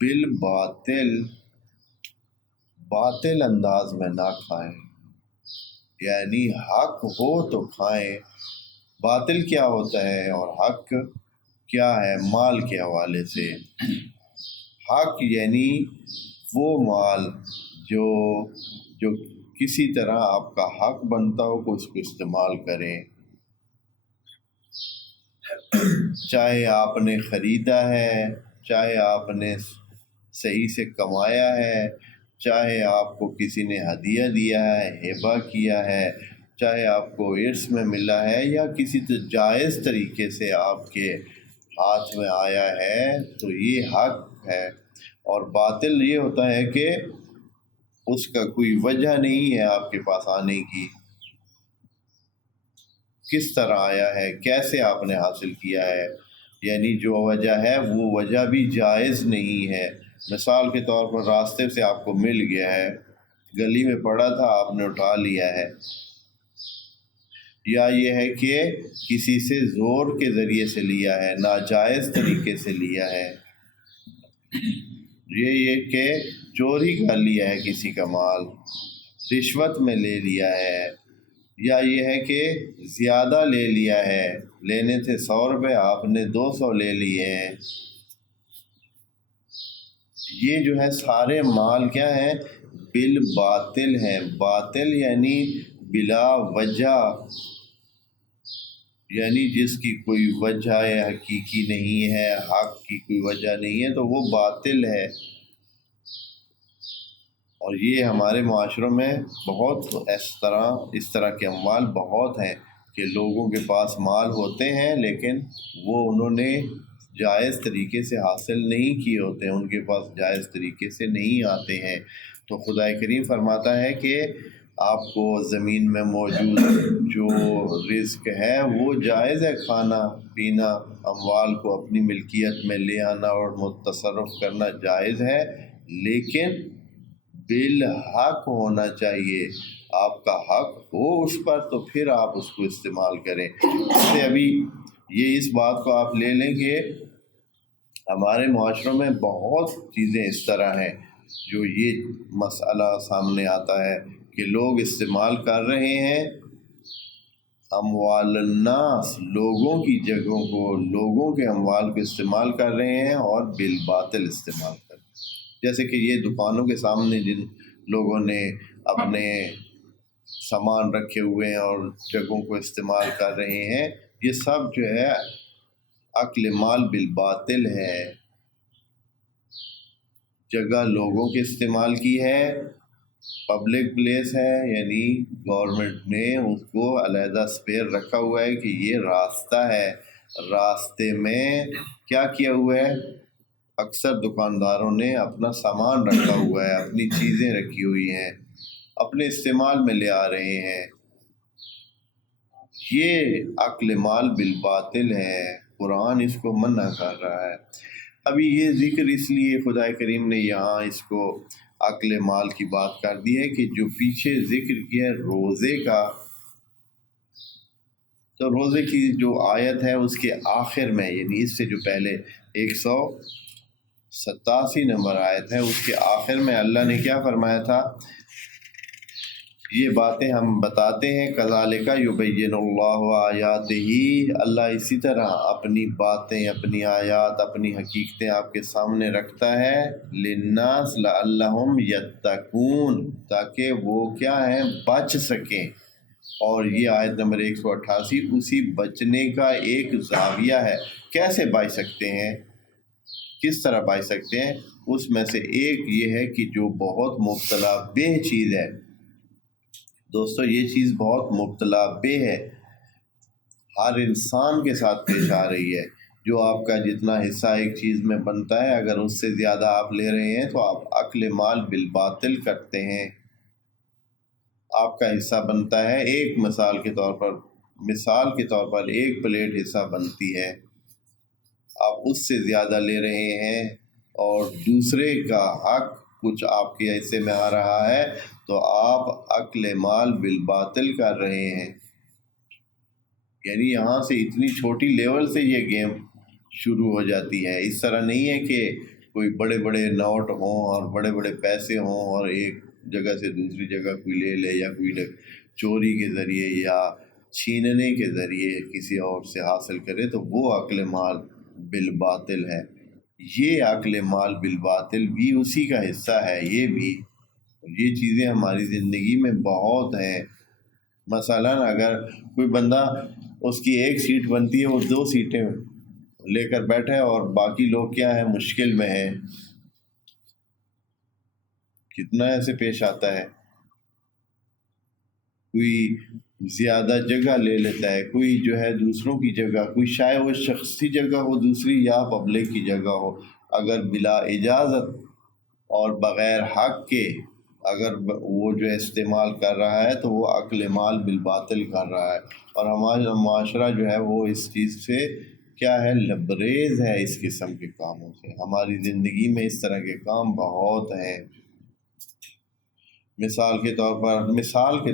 بالباطل، باطل انداز میں نہ کھائیں، یعنی حق ہو تو کھائیں۔ باطل کیا ہوتا ہے اور حق کیا ہے؟ مال کے حوالے سے حق یعنی وہ مال جو کسی طرح آپ کا حق بنتا ہو کہ اس کو استعمال کریں، چاہے آپ نے خریدا ہے، چاہے آپ نے صحیح سے کمایا ہے، چاہے آپ کو کسی نے ہدیہ دیا ہے، ہبہ کیا ہے، چاہے آپ کو ارث میں ملا ہے یا کسی جائز طریقے سے آپ کے ہاتھ میں آیا ہے، تو یہ حق ہے۔ اور باطل یہ ہوتا ہے کہ اس کا کوئی وجہ نہیں ہے آپ کے پاس آنے کی، کس طرح آیا ہے، کیسے آپ نے حاصل کیا ہے، یعنی جو وجہ ہے وہ وجہ بھی جائز نہیں ہے۔ مثال کے طور پر راستے سے آپ کو مل گیا ہے، گلی میں پڑا تھا، آپ نے اٹھا لیا ہے، یا یہ ہے کہ کسی سے زور کے ذریعے سے لیا ہے، ناجائز طریقے سے لیا ہے، یہ کہ چوری کر لیا ہے کسی کا مال، رشوت میں لے لیا ہے، یا یہ ہے کہ زیادہ لے لیا ہے، لینے تھے 100 روپے آپ نے 200 لے لیے ہیں، یہ جو ہے سارے مال کیا ہیں؟ بالباطل ہیں۔ باطل یعنی بلا وجہ، یعنی جس کی کوئی وجہ حقیقی نہیں ہے، حق کی کوئی وجہ نہیں ہے، تو وہ باطل ہے۔ اور یہ ہمارے معاشروں میں بہت اس طرح کے اموال بہت ہیں کہ لوگوں کے پاس مال ہوتے ہیں لیکن وہ انہوں نے جائز طریقے سے حاصل نہیں کیے ہوتے ہیں، ان کے پاس جائز طریقے سے نہیں آتے ہیں۔ تو خدا کریم فرماتا ہے کہ آپ کو زمین میں موجود جو رزق ہے وہ جائز ہے، کھانا پینا، اموال کو اپنی ملکیت میں لے آنا اور متصرف کرنا جائز ہے، لیکن بالحق ہونا چاہیے۔ آپ کا حق ہو اس پر تو پھر آپ اس کو استعمال کریں۔ جیسے ابھی اس بات کو آپ لے لیں کہ ہمارے معاشروں میں بہت چیزیں اس طرح ہیں جو یہ مسئلہ سامنے آتا ہے کہ لوگ استعمال کر رہے ہیں اموال الناس، لوگوں کی جگہوں کو، لوگوں کے اموال کو استعمال کر رہے ہیں اور بالباطل استعمال کر رہے ہیں۔ جیسے کہ یہ دکانوں کے سامنے جن لوگوں نے اپنے سامان رکھے ہوئے ہیں اور جگہوں کو استعمال کر رہے ہیں، یہ سب جو ہے اکل مال بالباطل ہے۔ جگہ لوگوں کے استعمال کی ہے، پبلک پلیس ہے، یعنی گورنمنٹ نے اس کو علیحدہ سپیر رکھا ہوا ہے کہ یہ راستہ ہے، راستے میں کیا کیا ہوا ہے؟ اکثر دکانداروں نے اپنا سامان رکھا ہوا ہے، اپنی چیزیں رکھی ہوئی ہیں، اپنے استعمال میں لے آ رہے ہیں، یہ اکل مال بالباطل ہے، قرآن اس کو منع کر رہا ہے۔ ابھی یہ ذکر اس لیے خدا کریم نے یہاں اس کو اکل مال کی بات کر دی ہے کہ جو پیچھے ذکر کیا ہے روزے کا، تو روزے کی جو آیت ہے اس کے آخر میں، یعنی اس سے جو پہلے 187 نمبر آیت ہے، اس کے آخر میں اللہ نے کیا فرمایا تھا؟ یہ باتیں ہم بتاتے ہیں کذالک یبین اللہ آیاتہ، اللہ اسی طرح اپنی باتیں، اپنی آیات، اپنی حقیقتیں آپ کے سامنے رکھتا ہے للناس لعلہم یتقون، تاکہ وہ کیا ہیں؟ بچ سکیں۔ اور یہ آیت نمبر 188 اسی بچنے کا ایک زاویہ ہے، کیسے بچ سکتے ہیں، کس طرح بچ سکتے ہیں؟ اس میں سے ایک یہ ہے کہ جو بہت مبتلا بہ چیز ہے، دوستو یہ چیز بہت مبتلا بہ ہے، ہر انسان کے ساتھ پیش آ رہی ہے، جو آپ کا جتنا حصہ ایک چیز میں بنتا ہے اگر اس سے زیادہ آپ لے رہے ہیں تو آپ اکل مال بالباطل کرتے ہیں۔ آپ کا حصہ بنتا ہے ایک مثال کے طور پر ایک پلیٹ حصہ بنتی ہے، آپ اس سے زیادہ لے رہے ہیں اور دوسرے کا حق کچھ آپ کے حصے میں آ رہا ہے تو آپ اکل مال بالباطل کر رہے ہیں۔ یعنی یہاں سے اتنی چھوٹی لیول سے یہ گیم شروع ہو جاتی ہے، اس طرح نہیں ہے کہ کوئی بڑے بڑے نوٹ ہوں اور بڑے بڑے پیسے ہوں اور ایک جگہ سے دوسری جگہ کوئی لے لے، یا کوئی چوری کے ذریعے یا چھیننے کے ذریعے کسی اور سے حاصل کرے، تو وہ عقل مال بالباطل ہے۔ یہ عقل مال بالباطل بھی اسی کا حصہ ہے۔ یہ چیزیں ہماری زندگی میں بہت ہیں۔ مثلا اگر کوئی بندہ، اس کی ایک سیٹ بنتی ہے، وہ 2 سیٹیں لے کر بیٹھے اور باقی لوگ کیا ہے، مشکل میں ہیں۔ کتنا ایسے پیش آتا ہے۔ کوئی زیادہ جگہ لے لیتا ہے، کوئی جو ہے دوسروں کی جگہ، کوئی شاید وہ شخصی جگہ ہو دوسری یا پبلک کی جگہ ہو، اگر بلا اجازت اور بغیر حق کے اگر وہ جو استعمال کر رہا ہے تو وہ عقل مال بالباطل کر رہا ہے۔ اور ہمارا معاشرہ جو ہے وہ اس چیز سے کیا ہے، لبریز ہے اس قسم کے کاموں سے۔ ہماری زندگی میں اس طرح کے کام بہت ہیں۔ مثال کے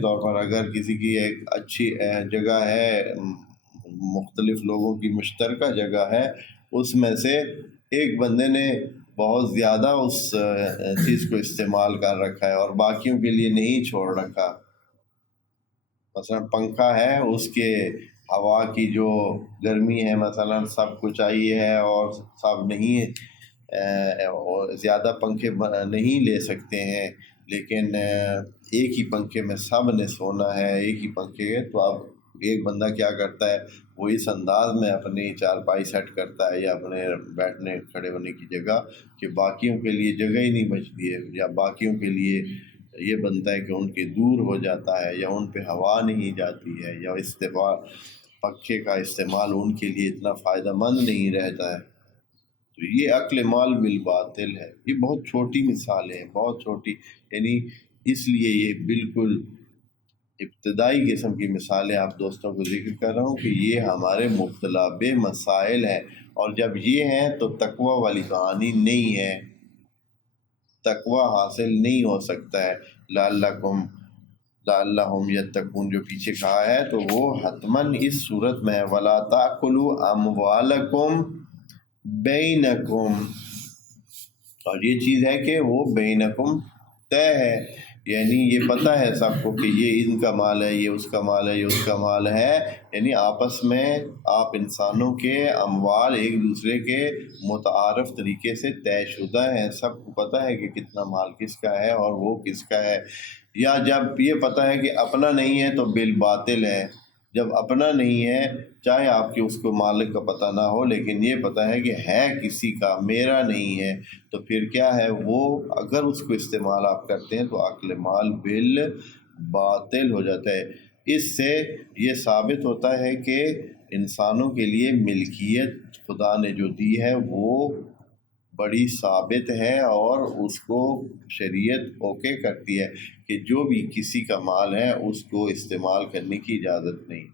طور پر اگر کسی کی ایک اچھی جگہ ہے، مختلف لوگوں کی مشترکہ جگہ ہے، اس میں سے ایک بندے نے بہت زیادہ اس چیز کو استعمال کر رکھا ہے اور باقیوں کے لیے نہیں چھوڑ رکھا۔ مثلا پنکھا ہے، اس کے ہوا کی جو گرمی ہے مثلا سب کو چاہیے ہے اور سب نہیں، اور زیادہ پنکھے نہیں لے سکتے ہیں، لیکن ایک ہی پنکھے میں سب نے سونا ہے، ایک ہی پنکھے تو اب ایک بندہ کیا کرتا ہے، وہ اس انداز میں اپنی چارپائی سیٹ کرتا ہے یا اپنے بیٹھنے کھڑے ہونے کی جگہ کہ باقیوں کے لیے جگہ ہی نہیں بچتی ہے، یا باقیوں کے لیے یہ بنتا ہے کہ ان کے دور ہو جاتا ہے، یا ان پہ ہوا نہیں جاتی ہے، یا پنکھے کا استعمال ان کے لیے اتنا فائدہ مند نہیں رہتا ہے۔ تو یہ عقل مال بالباطل ہے۔ یہ بہت چھوٹی مثالیں ہیں، بہت چھوٹی، یعنی اس لیے یہ بالکل ابتدائی قسم کی مثالیں آپ دوستوں کو ذکر کر رہا ہوں کہ یہ ہمارے مبتلا بے مسائل ہیں، اور جب یہ ہیں تو تقوی والی کہانی نہیں ہے، تقوی حاصل نہیں ہو سکتا ہے۔ لعلہم یتقون جو پیچھے کہا ہے تو وہ حتماً اس صورت میں وَلَا تَأْكُلُوا أَمْوَالَكُمْ بَيْنَكُمْ، اور یہ چیز ہے کہ وہ بینکم طے ہے، یعنی یہ پتہ ہے سب کو کہ یہ ان کا مال ہے، یہ اس کا مال ہے، یہ اس کا مال ہے، یعنی آپس میں آپ انسانوں کے اموال ایک دوسرے کے متعارف طریقے سے طے شدہ ہیں، سب کو پتہ ہے کہ کتنا مال کس کا ہے اور وہ کس کا ہے۔ یا جب یہ پتہ ہے کہ اپنا نہیں ہے تو بالباطل ہے، جب اپنا نہیں ہے چاہے آپ کے اس کو مالک کا پتہ نہ ہو لیکن یہ پتہ ہے کہ ہے کسی کا، میرا نہیں ہے، تو پھر کیا ہے، وہ اگر اس کو استعمال آپ کرتے ہیں تو عقل مال بالباطل ہو جاتا ہے۔ اس سے یہ ثابت ہوتا ہے کہ انسانوں کے لیے ملکیت خدا نے جو دی ہے وہ بڑی ثابت ہے، اور اس کو شریعت اوکے کرتی ہے کہ جو بھی کسی کا مال ہے اس کو استعمال کرنے کی اجازت نہیں۔